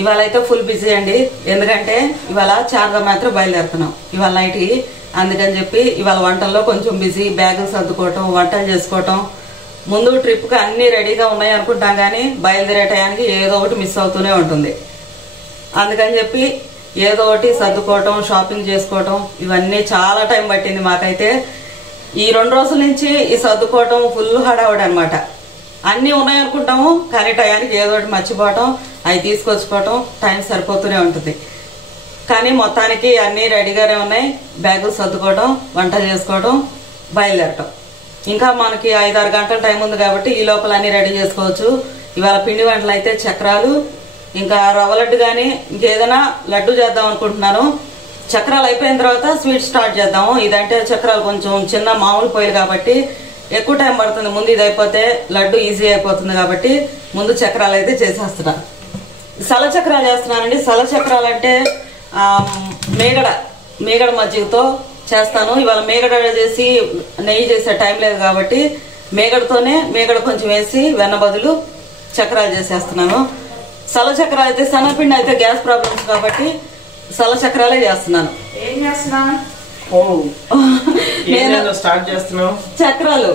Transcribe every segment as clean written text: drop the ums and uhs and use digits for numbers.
ఇవాళ అయితే full busy అండి. ఎందుకంటే ఇవాళ చారుగా మాత్రం బయలుదేరుతున్నాం ఇవాళ నైట్కి. అందుకని చెప్పి ఇవాళ వంటల్లో కొంచెం బిజీ. బ్యాగులు సర్దుకోవటం, వంటలు చేసుకోవటం. ముందు ట్రిప్కి అన్నీ రెడీగా ఉన్నాయి అనుకుంటాం, కానీ బయలుదేరే టయానికి ఏదో ఒకటి మిస్ అవుతూనే ఉంటుంది. అందుకని చెప్పి ఏదో ఒకటి సర్దుకోవటం, షాపింగ్ చేసుకోవటం, ఇవన్నీ చాలా టైం పట్టింది మాకైతే. ఈ 2 రోజుల నుంచి ఈ సర్దుకోవటం ఫుల్ హడావుడి అనమాట. అన్నీ ఉన్నాయనుకుంటాము, కానీ టయానికి ఏదో ఒకటి మర్చిపోవటం, అవి తీసుకొచ్చుకోవటం, టైం సరిపోతూనే ఉంటుంది. కానీ మొత్తానికి అన్నీ రెడీగానే ఉన్నాయి. బ్యాగులు సర్దుకోవటం, వంట చేసుకోవటం, బయలుదేరటం. ఇంకా మనకి 5-6 గంటల టైం ఉంది కాబట్టి ఈ లోపల అన్నీ రెడీ చేసుకోవచ్చు. ఇవాళ పిండి వంటలు అయితే చక్రాలు, ఇంకా రవ్వ లడ్డు కానీ ఇంకేదైనా లడ్డు చేద్దాం అనుకుంటున్నాను. చక్రాలు అయిపోయిన తర్వాత స్వీట్ స్టార్ట్ చేద్దాము. ఇదంటే చక్రాలు కొంచెం చిన్న మామూలు పొయ్యిలు కాబట్టి ఎక్కువ టైం పడుతుంది. ముందు ఇది అయిపోతే లడ్డు ఈజీ అయిపోతుంది కాబట్టి ముందు చక్రాలు అయితే చేసేస్తున్నా. సల చక్రాలు చేస్తున్నానండి. సల చక్రాలు అంటే మేగడ మజ్జిగతో చేస్తాను. ఇవాళ మేగడ చేసి నెయ్యి చేసే టైం లేదు కాబట్టి మేగడ కొంచెం వేసి వెన్న బదులు చక్రాలు చేసేస్తున్నాను. సల చక్రాలు అయితే శనగపిండి అయితే గ్యాస్ ప్రాబ్లమ్స్ కాబట్టి సల చక్రాలే చేస్తున్నాను. ఏం చేస్తున్నా? స్టార్ట్ చేస్తున్నావు చక్రాలు.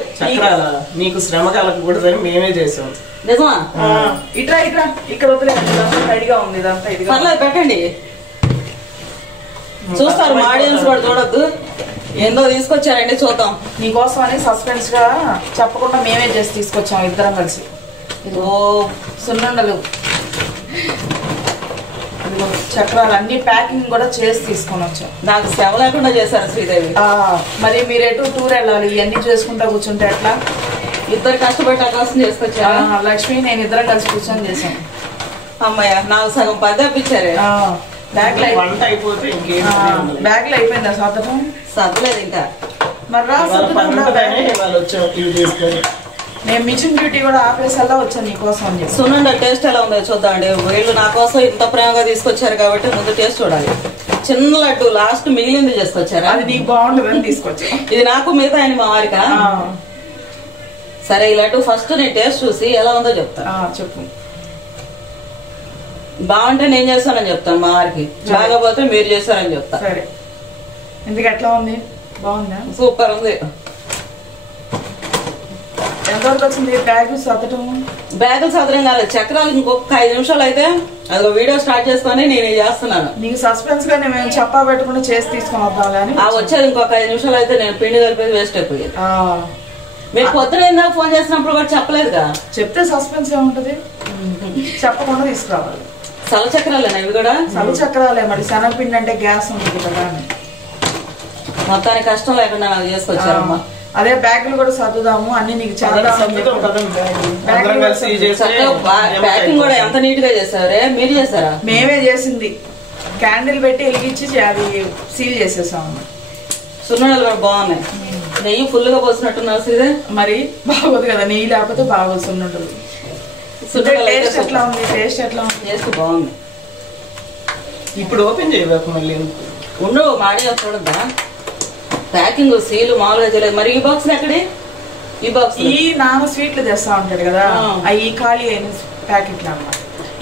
నీకు శ్రమ కలగకూడదని మేమే చేసాం. నిజమా? ఇట్రా ఇక్కడ వదిలేదు, రెడీగా ఉంది ఇదంతా. ఇది పర్లేదు పెట్టండి, చూస్తారు మా ఆడియన్స్ కూడా చూడొద్దు. ఏందో తీసుకొచ్చారండి, చూద్దాం. నీకోసం అని సస్పెన్స్ గా చెప్పకుండా మేమే చేసి తీసుకొచ్చాం ఇద్దరం కలిసి. ఓ సున్నుండలు, చక్రాలు అన్ని ప్యాకింగ్ కూడా చేసి తీసుకొని వచ్చాం. నాకు శ్రమ లేకుండా చేశారు శ్రీదేవి. మరి మీరు ఎటు టూర్ వెళ్ళాలి, ఇవన్నీ చేసుకుంటా కూర్చుంటే ఎట్లా? ఇద్దరు కష్టపడి అవకాశం చేసుకొచ్చా. లక్ష్మి నేను ఇద్దరం కలిసి కూర్చొని చేశాం. అమ్మాయ నాకు సగం పది తప్పించారే. బ్యాగ్ లో అయిపోయిందా సర్దటం? సర్దలేదు ఇంకా. మరి నేను మిషన్ డ్యూటీ కూడా ఆపేసల్లా వచ్చాను నీకోసం అని చెప్పి. సున్నుండ టేస్ట్ ఎలా ఉందో చూద్దామండి. వీళ్ళు నా కోసం ఇంత ప్రేమగా తీసుకొచ్చారు కాబట్టి ముందు టేస్ట్ చూడాలి. చిన్న లడ్డు లాస్ట్ మిగిలింది చేసుకొచ్చారా? అది నీకు బాగుంటుందని తీసుకొచ్చా. ఇది నాకు మిగతా అని మా వారికా? సరే ఈ లడ్డు ఫస్ట్ నేను టేస్ట్ చూసి ఎలా ఉందో చెప్తా. చెప్పు. బాగుంటే నేను చేస్తానని చెప్తాను మా వారికి, బాగపోతే మీరు చేస్తారని చెప్తా. సరే, ఎందుకు ఎట్లా ఉంది? బాగుందా? సూపర్ ఉంది. ఎంతవరకు వచ్చింది బ్యాగులు సర్దటం? బ్యాగులు సదరం కాలేదు, చక్రాలు ఇంకొక 5 నిమిషాలు అయితే అదొక వీడియో స్టార్ట్ చేసుకొని నేను చేస్తున్నాను. నీకు సస్పెన్స్ గా మేము చెప్పా పెట్టుకుంటే చేసి తీసుకొని వద్దాం కానీ వచ్చేది ఇంకొక 5 నిమిషాలు అయితే నేను పిండి కలిపేది వేస్ట్ అయిపోయేది. మీరు పొద్దున ఏందా ఫోన్ చేసినప్పుడు కూడా చెప్పలేదుగా. చెప్తే సస్పెన్స్ ఏముంటది, చెప్పకుండా తీసుకురావాలి. సల చక్రాలేనా ఇవి కూడా? సల చక్రాలే. మరి శనగపిండి అంటే గ్యాస్ ఉంటుంది కదా, మొత్తానికి కష్టం లేకుండా నాకు చేసుకొచ్చారమ్మా. అదే బ్యాగులు కూడా సర్దుదాము అన్ని నీకు చాలా. ప్యాకింగ్ కూడా ఎంత నీట్ గా చేసారే, మీరు చేసారా? మేమే చేసింది. క్యాండిల్ పెట్టి వెలిగించి అది సీల్ చేసేసాము. సున్నుండలు కూడా బాగున్నాయి. నెయ్యి ఫుల్ గా పోసినట్టున్నారు సీదే. మరి బాగోదు కదా, నెయ్యి లేకపోతే బాగోదు సున్నుండలు. టేస్ట్ ఎట్లా ఉంది? టేస్ట్ ఎట్లా ఉంది? టేస్ట్ బాగుంది. ఇప్పుడు ఓపెన్ చేయಬೇಕು మళ్ళీ ఉండు మాడి చూడద్దా. ప్యాకింగ్ సీలు మామూలుగా చేయలేదు. మరి ఈ బాక్స్ ఎక్కడే? ఈ బాక్స్ ఈ నాన్న స్వీట్లు తెస్తా ఉంటాడు కదా, అవి ఖాళీ అయిన ప్యాకెట్లు అన్నమాట.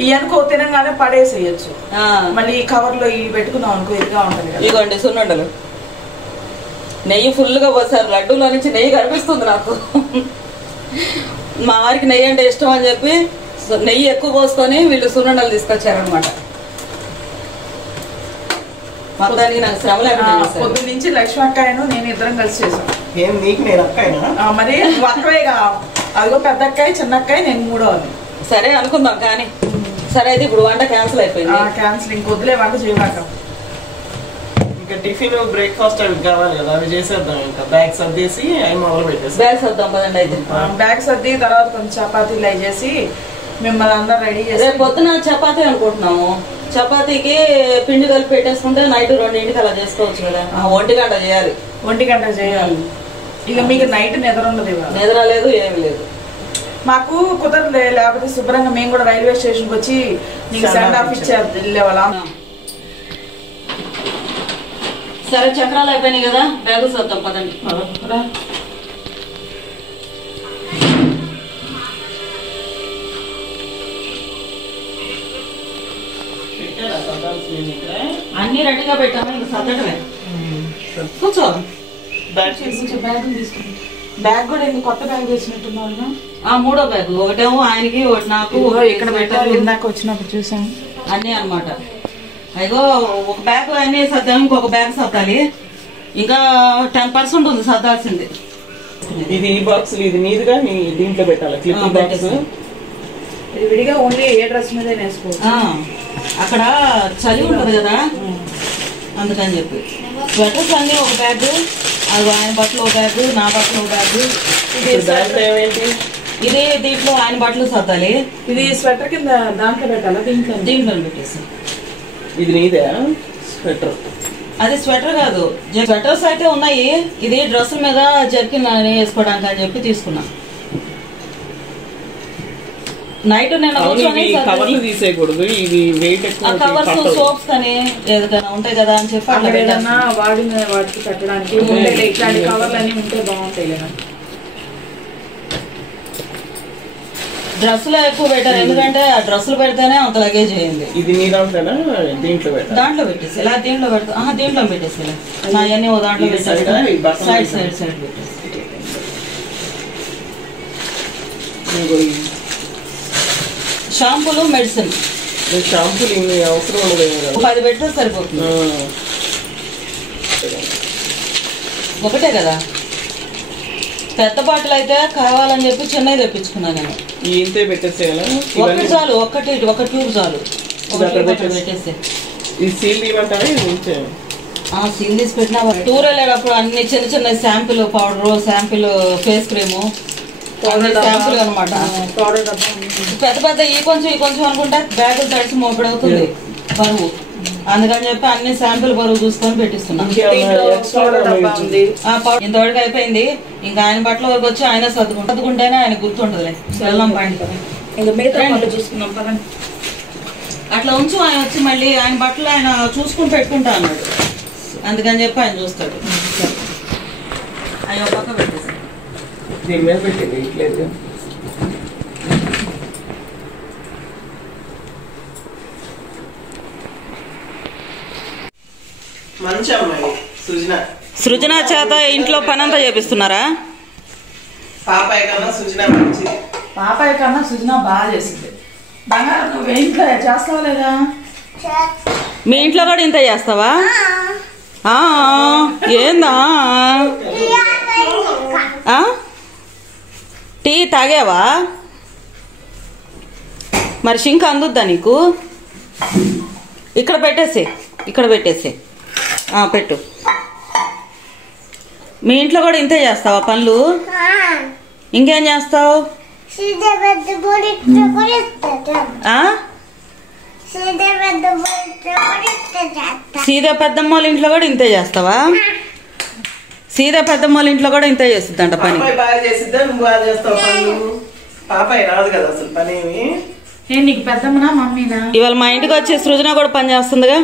ఈ అనుకో తినగానే పడేసేయచ్చు. మళ్ళీ ఈ కవర్ లో ఇవి పెట్టుకున్నాం అనుకో ఇదిగా ఉంటది కదా. ఇదిగోండి సున్నుండలు. నెయ్యి ఫుల్ గా పోసారు. లడ్డూలో నుంచి నెయ్యి కనిపిస్తుంది నాకు. మా వారికి నెయ్యి అంటే ఇష్టం అని చెప్పి నెయ్యి ఎక్కువ పోసుకొని వీళ్ళు సున్నుండలు తీసుకొచ్చారనమాట. మొత్తానికి నాకు శ్రమ లేకుండా పొద్దు నుంచి లక్ష్మి అక్కాయను నేను ఇద్దరం కలిసి చేసాం. ఏం నీకు నేను అక్కాయనా? మరి అక్కవేగా, అదిగో పెద్ద అక్కాయ చిన్న అక్కాయ నేను మూడో అని. సరే అనుకుందాం కానీ. సరే అయితే ఇప్పుడు వంట క్యాన్సిల్ అయిపోయింది. క్యాన్సిల్ ఇంకొద్దులే వంట చేయమాట. ఇంకా టిఫిన్ బ్రేక్ఫాస్ట్ అవి కావాలి కదా, అవి చేసేద్దాం. ఇంకా బ్యాగ్ సర్దేసి అవి మొదలు పెట్టేసి బ్యాగ్ సర్దాం పదండి. అయితే బ్యాగ్ సర్ది తర్వాత కొంచెం చపాతీలు అవి చేసి మిమ్మల్ని అందరూ రెడీ చేసి రేపు పొద్దున చపాతీ అనుకుంటున్నాము. చపాతీకి పిండి కలిపి పెట్టేసుకుంటే నైట్ 2 అలా చేసుకోవచ్చు కదా. 1 గంట చేయాలి. 1 గంట చేయాలి. ఇక మీకు నైట్ నిద్ర ఉండదు. నిద్ర లేదు, ఏమి లేదు. మాకు కుదరలే, లేకపోతే శుభ్రంగా మేము కూడా రైల్వే స్టేషన్కి వచ్చి నీకు సెండ్ ఆఫ్ ఇచ్చి వెళ్ళేవాళ్ళం. సరే చక్రాలు అయిపోయినాయి కదా, బ్యాగు సర్దాం పదండి. పెట్టింది ఇక్కడ. అన్ని రెడీగా పెట్టాము, ఇంకా సర్దటమే. కూర్చో. బ్యాగ్ తీసుకుంటాం. బ్యాగ్ కూడా ఎందుకు కొత్త బ్యాగ్ వేసినట్టున్నాను. మూడో బ్యాగ్, ఒకటేమో ఆయనకి ఒకటి నాకు. ఇక్కడ పెట్టాలి, ఇందాక వచ్చినప్పుడు చూసాను అన్నీ అనమాట. అదిగో ఒక బ్యాగ్ అన్ని సర్దాము, ఇంకొక బ్యాగ్ సర్దాలి. ఇంకా 10% ఉంది సర్దాల్సింది. ఇది ఈ బాక్స్ ఇది నీదుగా దీంట్లో పెట్టాలి క్లిప్ బాక్స్. ఇది విడిగా ఓన్లీ ఏ డ్రెస్ మీద వేసుకోవచ్చు. అక్కడ చలి ఉంటుంది కదా, అందుకని చెప్పి. స్వెటర్స్ అన్ని ఒక బ్యాగ్, అది ఆయన బట్టలు ఒక బ్యాగ్, నా బట్టలు ఒక బ్యాగ్. ఇది దీంట్లో ఆయన బట్టలు సర్దాలి. ఇది స్వెటర్ కింద దాంట్లో పెట్టాలా? దీంట్లో పెట్టేసి. ఇది నీదే స్వెటర్? అది స్వెటర్ కాదు, స్వెటర్స్ అయితే ఉన్నాయి. ఇది డ్రెస్ మీద జర్కిన్ వేసుకోవడానికి అని చెప్పి తీసుకున్నా. నైట్ నేను కవర్లు తీసేయకూడదు, ఇవి వెయిట్ ఎక్కువ. కవర్స్ సోప్స్ అని ఏదైనా ఉంటాయి కదా అని చెప్పి అట్లా ఏదన్నా వాడిన వాటికి పెట్టడానికి ఇట్లాంటి కవర్లు అన్ని ఉంటే బాగుంటాయి కదా. డ్రెస్సులో ఎక్కువ పెట్టారు, ఎందుకంటే ఆ డ్రెస్సులు పెడితేనే అంత లగేజ్ అయింది. ఇది నీ దాంట్లోనా? దీంట్లో దాంట్లో పెట్టేసి ఇలా దీంట్లో పెడతా. దీంట్లో పెట్టేసి ఇలా అవన్నీ ఓ దాంట్లో పెట్టేసి సైడ్ సైడ్ సైడ్ పెట్టేసి. షాంపూలు, మెడిసిన్. షాంపూలు అవసరం ఉండదు, 10 పెడితే సరిపోతుంది. ఒకటే కదా. పెద్ద బాటిల్ అయితే కావాలని చెప్పి చిన్నవి తెప్పించుకున్నాను నేను. ఇంతే పెట్టేసేయాలా? ఒకటి చాలు, ఒక ట్యూబ్ చాలు. పెట్టేసి ఇది సీల్ తీయమంటారా? సీల్ తీసి పెట్టినా. టూర్ వెళ్ళేటప్పుడు అన్ని చిన్న చిన్న sample powder, sample face cream, sample అనమాట. పెద్ద పెద్ద ఈ కొంచెం అనుకుంటే బ్యాగులు తడిసి మోపిడి అవుతుంది బరువు. అందుకని చెప్పి అన్ని శాంపుల్ బరువు చూసుకొని పెట్టిస్తున్నాం. ఇంతవరకు అయిపోయింది. ఇంకా ఆయన బట్టల వరకు వచ్చి ఆయన సర్దుకుంటేనే ఆయన గుర్తుంటది. వెళ్ళాం పాయింట్ చూసుకుందాం పదండి. అట్లా ఉంచు, ఆయన వచ్చి మళ్ళీ ఆయన బట్టలు ఆయన చూసుకుని పెట్టుకుంటా అన్నాడు. అందుకని చెప్పి ఆయన చూస్తాడు. ఆయన ఒక పక్క పెట్టేసి దీని మీద పెట్టింది ఇట్లేదు. మంచి అమ్మాయి సృజన చేత ఇంట్లో పని అంతా చేపిస్తున్నారా? పాపాయి కన్నా సృజన మంచిది. పాపాయి కన్నా సృజన బాగా చేసింది. బంగారం నువ్వు ఇంట్లో చేస్తావా లేదా? మీ ఇంట్లో కూడా ఇంత చేస్తావా? ఏందా టీ తాగావా? మరి షింక్ అందుద్దా నీకు? ఇక్కడ పెట్టేసి పెట్టు. మీ ఇంట్లో కూడా ఇంతే చేస్తావా పనులు? ఇంకేం చేస్తావు? సీదా పెద్దమ్మ వాళ్ళ ఇంట్లో కూడా ఇంతే చేస్తావా? సీదా పెద్దమ్మ వాళ్ళ ఇంట్లో కూడా ఇంతే చేస్తుందంట పని. బాగా చేసిద్దా, నువ్వు బాగా చేస్తావు పనులు? పాపాయి రాదు కదా అసలు పనేమి. నీకు పెద్దమ్మనా మమ్మీనా? ఇవాళ మా ఇంటికి వచ్చి సృజన కూడా పని చేస్తుందిగా.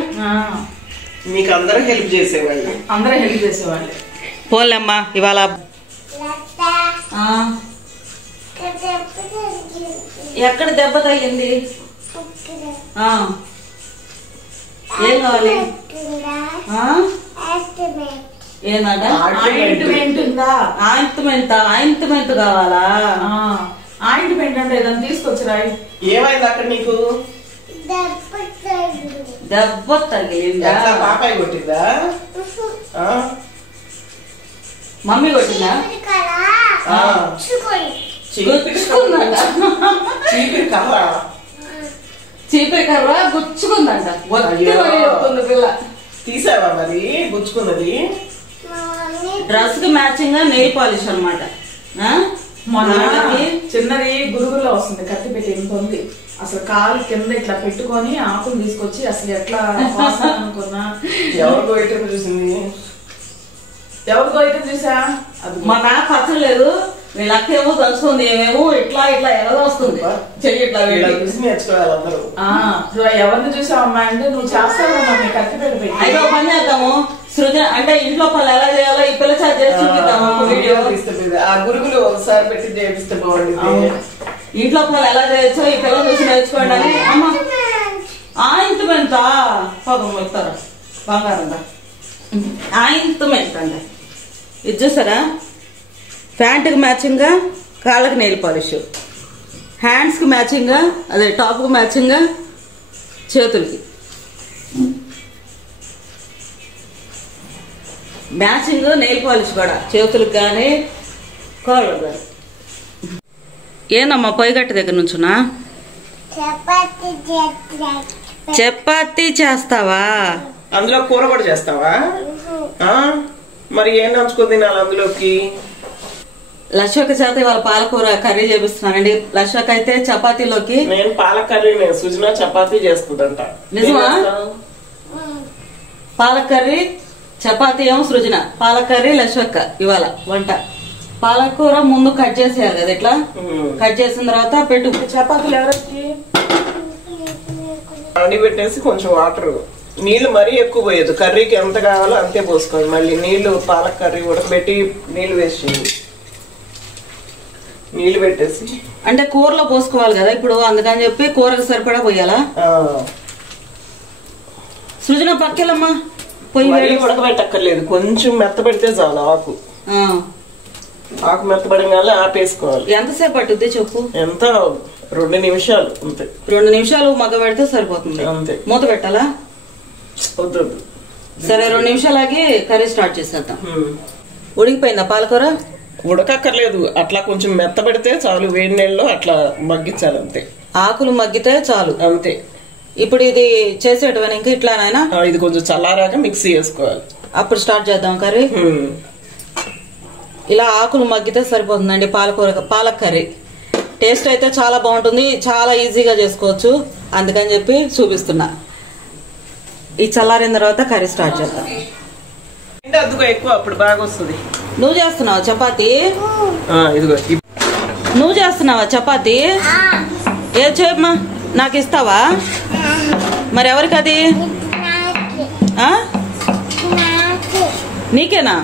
మీకు అందరూ హెల్ప్ చేసేవాళ్ళు. అందరూ హెల్ప్ చేసేవాళ్ళు. పోలేమ్మా ఇవాళ ఎక్కడ దెబ్బ తగిలింది? ఏం కావాలి? ఏంటంట? ఆయింట్మెంట్ కావాలా? ఆయింట్మెంట్ అంటే ఏదైనా తీసుకొచ్చిరా? ఏమైంది అక్కడ నీకు? దెబ్బ తగిలిందా? పాపాయి కొట్టిందా? మమ్మీ కొట్టిందా? చీపే కర్ర గుచ్చుకుందంట. పిల్ల తీసావా మరి గుచ్చుకున్నది? డ్రెస్ కి మ్యాచింగ్ గా నెయిల్ పాలిష్ అనమాట. చిన్నది గురుగుల్లో వస్తుంది, కత్తి పెట్టి ఎంత ఉంది అసలు. కాలు కింద ఇట్లా పెట్టుకొని ఆకులు తీసుకొచ్చి అసలు ఎట్లా అనుకున్నా. ఎవరికో ఐటమ్ చూసింది. ఎవరికో ఐటమ్ చూసా? మా నాకు పచ్చలేదు. వీళ్ళ అక్కేమో దంచుతుంది, ఏమేమో ఇట్లా ఎలా వస్తుంది చెయ్యి ఇట్లా నేర్చుకోవాలి అందరూ. ఎవరిని చూసావు అమ్మా అంటే నువ్వు చేస్తావు మమ్మీ కత్తి పెట్టి. అయితే పని చేద్దాము సృజన, అంటే ఇంట్లో పనులు ఎలా చేయాలో ఈ పిల్ల చేసి చూపిద్దాము వీడియో. ఆ గురుగులు ఒకసారి పెట్టి చేపిస్తే బాగుంటుంది. ఇంట్లో పనులు ఎలా చేయొచ్చో ఈ పిల్ల చూసి నేర్చుకోండి అని. అమ్మ ఆయింట్మెంట్ పదం వెళ్తారా బంగారంగా ఆయింట్మెంట్ అండి. ఇది చూసారా, ప్యాంటుకి మ్యాచింగ్గా కాళ్ళకి నెయిల్ పాలిష్, హ్యాండ్స్కి మ్యాచింగ్గా అదే టాప్కి మ్యాచింగ్గా చేతులకి మ్యాచింగ్ నెయిల్ పాలిష్ కూడా చేతులకు కానీ కాళ్ళకు కానీ. ఏందమ్మా పొయ్యిగట్ట దగ్గర నుంచున్నా? చపాతీ చేస్తావా? అందులో కూర కూడా చేస్తావా? మరి ఏం నంచుకొని తినాలి అందులోకి? లక్ష్యక చేత ఇవాళ పాలకూర కర్రీ చేపిస్తున్నానండి. లక్ష్యక అయితే చపాతీలోకి నేను పాలక్ కర్రీ, నేను సుజనా చపాతీ చేస్తుందంట. నిజమా? పాలక్ కర్రీ చపాతీ ఏమో సృజన, పాలక్ కర్రీ లక్ష్యక్క ఇవాళ వంట. పాలకూర ముందు కట్ చేసేయాలి కదా, ఇట్లా కట్ చేసిన తర్వాత పెట్టు. చపాతీలు ఎవరికి అండి పెట్టేసి కొంచెం వాటర్, నీళ్లు మరీ ఎక్కువ పోయేది. కర్రీకి ఎంత కావాలో అంతే పోసుకోవాలి. మళ్ళీ నీళ్లు పాలక్ కర్రీ ఉడకబెట్టి నీళ్లు వేసి నీళ్లు పెట్టేసి అంటే కూరలో పోసుకోవాలి కదా ఇప్పుడు, అందుకని చెప్పి కూరకు సరిపడా పోయాలా? సృజన పక్కెళ్ళమ్మా, పొయ్యి ఉడకబెట్టక్కర్లేదు, కొంచెం మెత్త పెడితే చాలు. ఆకు మెత్తబడిన ఆపేసుకోవాలి. ఎంతసేపు పట్టుద్ది చెప్పు? ఎంత 2 నిమిషాలు అంతే. 2 నిమిషాలు మగ్గ పెడితే సరిపోతుంది అంతే. మూత పెట్టాలా? వద్దు. సరే 2 నిమిషాలకి కర్రీ స్టార్ట్ చేసేద్దాం. ఉడికిపోయిందా పాలకూర? ఉడకక్కర్లేదు, అట్లా కొంచెం మెత్త పెడితే చాలు. వేడి నీళ్ళలో అట్లా మగ్గించాలి అంతే. ఆకులు మగ్గితే చాలు అంతే. ఇప్పుడు ఇది చేసేటవని ఇంకా ఇట్లానైనా ఇది కొంచెం చల్లారాక మిక్సీ చేసుకోవాలి, అప్పుడు స్టార్ట్ చేద్దాం కర్రీ. ఇలా ఆకులు మగ్గితే సరిపోతుందండి పాలక్ కర్రీ. టేస్ట్ అయితే చాలా బాగుంటుంది, చాలా ఈజీగా చేసుకోవచ్చు, అందుకని చెప్పి చూపిస్తున్నా. ఈ చల్లారిన తర్వాత కర్రీ స్టార్ట్ చేద్దాం. అందుకో ఎక్కువ అప్పుడు బాగా వస్తుంది. నువ్వు చేస్తున్నావా చపాతీ? ఇదిగో నువ్వు చేస్తున్నావా చపాతీ? ఏ చెప్పమ్మా, నాకు ఇస్తావా? మరి ఎవరికి అది? నీకేనా?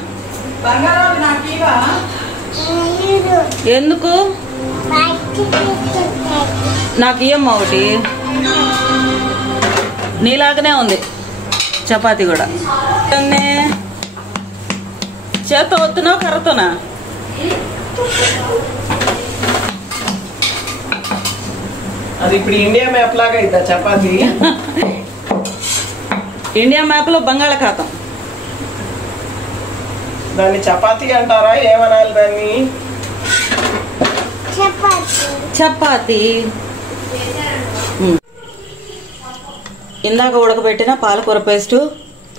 ఎందుకు? నాకు ఇయ్యమ్మా ఒకటి. నీలాగనే ఉంది చపాతీ కూడా. చేత్తో వస్తున్నావు కర్రతోనా? అది ఇప్పుడు ఇండియా మ్యాప్ లాగా అయిద్దా చపాతీ? ఇండియా మ్యాప్ లో బంగాళాఖాతం. దాన్ని చపాతీ అంటారా, ఏమనాలి దాన్ని? చపాతీ. ఇందాక ఉడకబెట్టిన పాలకూర పేస్టు,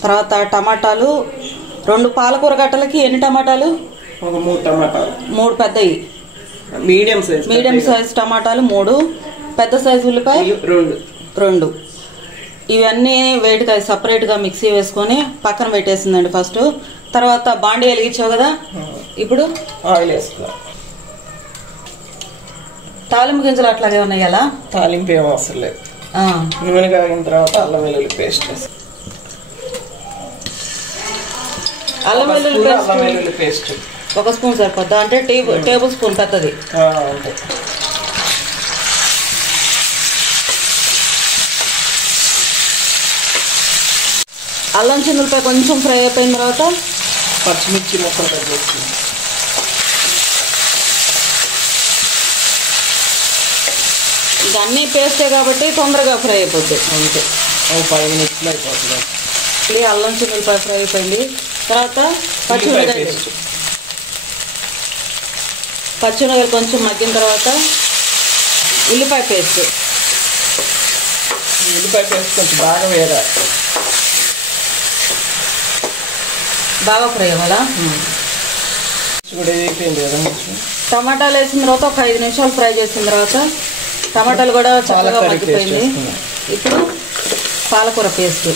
తర్వాత టమాటాలు 2 పాలకూర గట్టలకి ఎన్ని టమాటాలు? 3 టమాటాలు. 3 పెద్దవి. మీడియం సైజ్ టమాటాలు 3, పెద్ద సైజు ఉల్లిపాయ 2. ఇవన్నీ వేడిగా సపరేట్గా మిక్సీ వేసుకొని పక్కన పెట్టేసిందండి ఫస్ట్. తర్వాత బాండీ వెలిగించావు కదా, ఇప్పుడు ఆయిల్ వేసుకోవాలి. తాలింపు గింజలు అట్లాగే ఉన్నాయి కదా? తాలింపు ఏం అవసరం లేదు. నూనె కాగిన తర్వాత అల్లం వెల్లుల్లి పేస్ట్ వేసుకోవాలి. అల్లం వెల్లుల్లి పేస్ట్ 1 స్పూన్ సరిపోద్దా? అంటే టేబుల్ స్పూన్ పెద్దది. అల్లం చిన్నులపై కొంచెం ఫ్రై అయిపోయిన తర్వాత పచ్చిమిర్చి మొక్కలు కట్ చేసుకుంటాం. ఇదన్నీ పేస్టే కాబట్టి తొందరగా ఫ్రై అయిపోద్ది. అంతే, 5 మినిట్స్లో అయిపోతుంది. అల్లం చిన్నులపై ఫ్రై అయిపోయింది. తర్వాత పచ్చిమిరపకాయలు కొంచెం మగ్గిన తర్వాత ఉల్లిపాయ పేస్ట్ కొంచెం బాగా వేయాలి, బాగా ఫ్రై అవ్వాలా? టమాటాలు వేసిన తర్వాత ఒక 5 నిమిషాలు ఫ్రై చేసిన తర్వాత టమాటాలు కూడా చక్కగా మగ్గిపోయింది. ఇప్పుడు పాలకూర పేస్ట్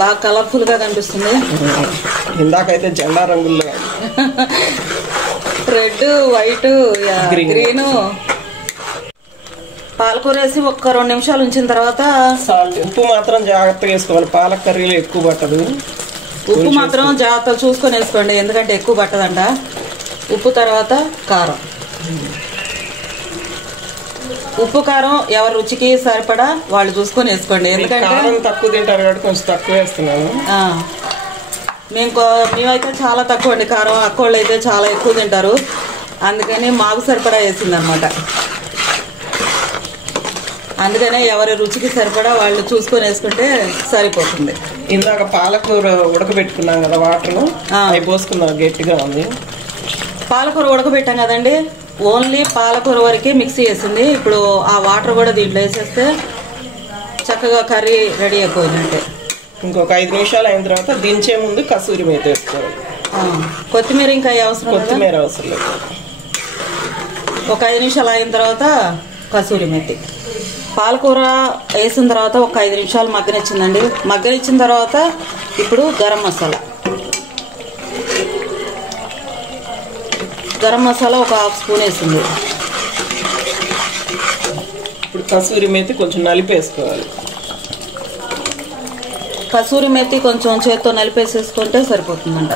బాగా కలర్ఫుల్ గా కనిపిస్తుంది. ఇందాకైతే జెండా రంగుల్లో రెడ్, వైట్, గ్రీన్. పాలకూర వేసి ఒక 2 నిమిషాలు ఉంచిన తర్వాత సాల్ట్, ఉప్పు మాత్రం జాగ్రత్తగా వేసుకోవాలి, పాలక్ కర్రీలో ఎక్కువ పట్టదు. ఉప్పు మాత్రం జాగ్రత్త చూసుకొని వేసుకోండి, ఎందుకంటే ఎక్కువ పట్టదంట. ఉప్పు తర్వాత కారం. ఉప్పు కారం ఎవరి రుచికి సరిపడా వాళ్ళు చూసుకొని వేసుకోండి, ఎందుకంటే తక్కువ తింటారు కాబట్టి కొంచెం తక్కువ వేస్తున్నాను. మేమైతే చాలా తక్కువ అండి కారం, అక్కోళ్ళు అయితే చాలా ఎక్కువ తింటారు, అందుకని మాకు సరిపడా వేసింది అనమాట. అందుకనే ఎవరి రుచికి సరిపడా వాళ్ళు చూసుకొని వేసుకుంటే సరిపోతుంది. ఇందాక పాలకూర ఉడకబెట్టుకున్నాం కదా, వాటర్ అవి పోసుకున్నాం, గట్టిగా ఉంది. పాలకూర ఉడకబెట్టాం కదండి, ఓన్లీ పాలకూర వరకే మిక్సీ వేసింది. ఇప్పుడు ఆ వాటర్ కూడా దీంట్లో వేసేస్తే చక్కగా కర్రీ రెడీ అయిపోయిందంటే. ఇంకొక 5 నిమిషాలు అయిన తర్వాత దించే ముందు కసూరి మేతి వేసుకోవాలి. కొత్తిమీర ఇంకా అవసరం, కొత్తిమీర అవసరం లేదు. ఒక 5 నిమిషాలు అయిన తర్వాత కసూరి మేతి. పాలకూర వేసిన తర్వాత ఒక 5 నిమిషాలు మగ్గనిచ్చిందండి. మగ్గనిచ్చిన తర్వాత ఇప్పుడు గరం మసాలా. గరం మసాలా ఒక 1/2 స్పూన్ వేసింది. ఇప్పుడు కసూరి మేతి కొంచెం నలిపేసుకోవాలి. కసూరి మేతి కొంచెం చేత్తో నలిపేసేసుకుంటే సరిపోతుందంట.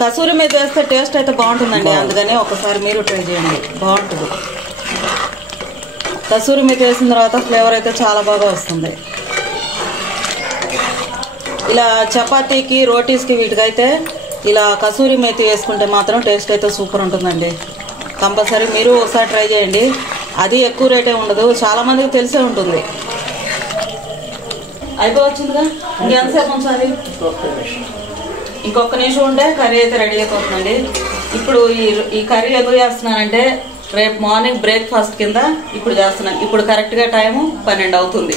కసూరి మేతి వేస్తే టేస్ట్ అయితే బాగుంటుందండి, అందుకని ఒకసారి మీరు ట్రై చేయండి, బాగుంటుంది. కసూరి మేతి వేసిన తర్వాత ఫ్లేవర్ అయితే చాలా బాగా వస్తుంది. ఇలా చపాతీకి రోటీస్కి వీటికైతే ఇలా కసూరి మేతి వేసుకుంటే మాత్రం టేస్ట్ అయితే సూపర్ ఉంటుందండి. కంపల్సరీ మీరు ఒకసారి ట్రై చేయండి. అది ఎక్కువ రేటే ఉండదు, చాలా మందికి తెలిసే ఉంటుంది. అయిపోవచ్చిందిగా, ఇంకెంతసేపు ఉంచాలి? ఇంకొక నిమిషం ఉంటే కర్రీ అయితే రెడీ అయిపోతుందండి. ఇప్పుడు ఈ కర్రీ ఎందుకు చేస్తున్నానంటే రేపు మార్నింగ్ బ్రేక్ఫాస్ట్ కింద ఇప్పుడు చేస్తున్నాను. ఇప్పుడు కరెక్ట్గా టైము 12 అవుతుంది.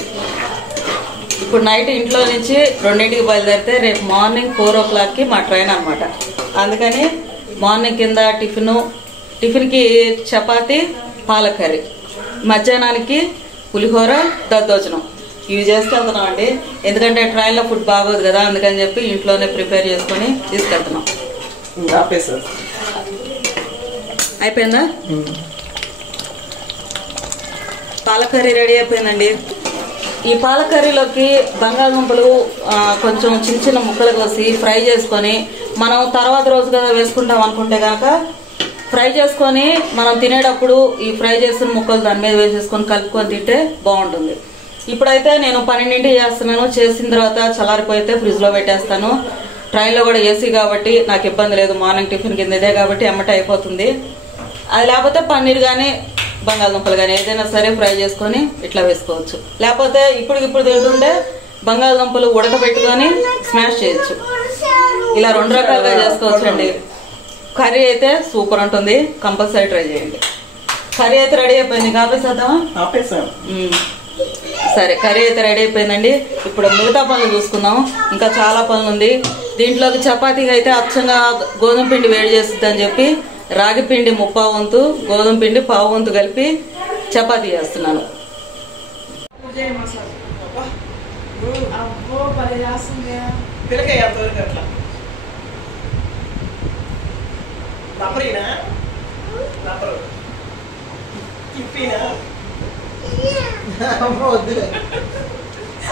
ఇప్పుడు నైట్ ఇంట్లో నుంచి 2ంటికి బయలుదేరితే రేపు మార్నింగ్ 4 o'clockకి మా ట్రైన్ అనమాట. అందుకని మార్నింగ్ కింద టిఫిన్కి చపాతీ పాలక్ కర్రీ, మధ్యాహ్నానికి పులిహోర దద్దోజనం ఇవి చేసుకెళ్తున్నాం అండి. ఎందుకంటే ట్రైన్లో ఫుడ్ బాగోదు కదా, అందుకని చెప్పి ఇంట్లోనే ప్రిపేర్ చేసుకొని తీసుకెళ్తున్నాం. అయిపోయిందా? పాలక్ కర్రీ రెడీ అయిపోయిందండి. ఈ పాలక్ కర్రీలోకి బంగాళదుంపలు కొంచెం చిన్న చిన్న ముక్కలు కోసి ఫ్రై చేసుకొని మనం తర్వాత రోజు కదా వేసుకుంటాం అనుకుంటే కనుక ఫ్రై చేసుకొని మనం తినేటప్పుడు ఈ ఫ్రై చేసిన ముక్కలు దాని మీద వేసేసుకొని కలుపుకొని తింటే బాగుంటుంది. ఇప్పుడైతే నేను 12ంటికి చేస్తున్నాను. చేసిన తర్వాత చల్లారిపోయితే ఫ్రిడ్జ్లో పెట్టేస్తాను. ట్రైన్లో కూడా ఏసీ కాబట్టి నాకు ఇబ్బంది లేదు, మార్నింగ్ టిఫిన్ కింద ఇదే కాబట్టి ఎమ్మట అయిపోతుంది. అది లేకపోతే పన్నీర్ కానీ బంగాళదుంపలు కానీ ఏదైనా సరే ఫ్రై చేసుకొని ఇట్లా వేసుకోవచ్చు. లేకపోతే ఇప్పుడు తింటుంటే బంగాళదుంపలు ఉడకబెట్టుకొని స్మాష్ చేయొచ్చు. ఇలా 2 రకాలుగా చేసుకోవచ్చు అండి. కర్రీ అయితే సూపర్ ఉంటుంది, కంపల్సరీ ట్రై చేయండి. కర్రీ అయితే రెడీ అయిపోయింది, ఆపేసేద్దామా? సరే, కర్రీ అయితే రెడీ అయిపోయిందండి. ఇప్పుడు మిగతా పనులు చూసుకుందాం, ఇంకా చాలా పనులు ఉంది. దీంట్లోకి చపాతీకి అయితే అచ్చంగా గోధుమ పిండి వేడి చేస్తుంది అని చెప్పి రాగి పిండి 3/4 వంతు, గోధుమ పిండి 1/4 వంతు కలిపి చపాతీ చేస్తున్నాను.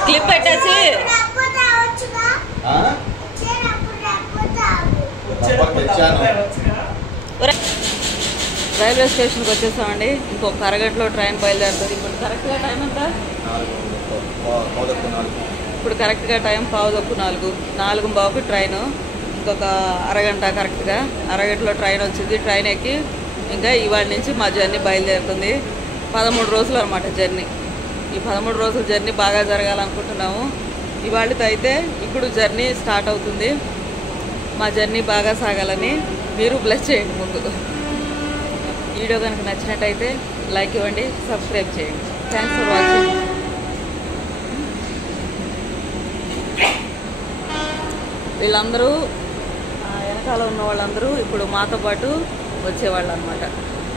క్లిప్ పెట్టేసి రైల్వే స్టేషన్కి వచ్చేసామండి. ఇంకొక అరగంటలో ట్రైన్ బయలుదేరుతుంది. ఇప్పుడు కరెక్ట్గా టైం ఎంత? ఇప్పుడు కరెక్ట్గా టైం 3:15, 4:15కి ట్రైను. ఇంకొక అరగంట, కరెక్ట్గా అరగంటలో ట్రైన్ వచ్చింది. ట్రైన్ ఎక్కి ఇంకా ఇవాళ నుంచి మా జర్నీ బయలుదేరుతుంది. 13 రోజులు అనమాట జర్నీ. ఈ 13 రోజుల జర్నీ బాగా జరగాలనుకుంటున్నాము. ఇవాళతో అయితే ఇప్పుడు జర్నీ స్టార్ట్ అవుతుంది. మా జర్నీ బాగా సాగాలని మీరు బ్లెస్ చేయండి. ముందు వీడియో కనుక నచ్చినట్టయితే లైక్ ఇవ్వండి, సబ్స్క్రైబ్ చేయండి. Thanks for watching. వీళ్ళందరూ వెనకాల ఉన్న వాళ్ళందరూ ఇప్పుడు మాతో పాటు వచ్చేవాళ్ళు అనమాట.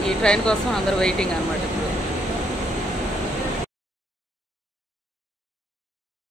ఈ ట్రైన్ కోసం అందరూ వెయిటింగ్ అనమాట ఇప్పుడు.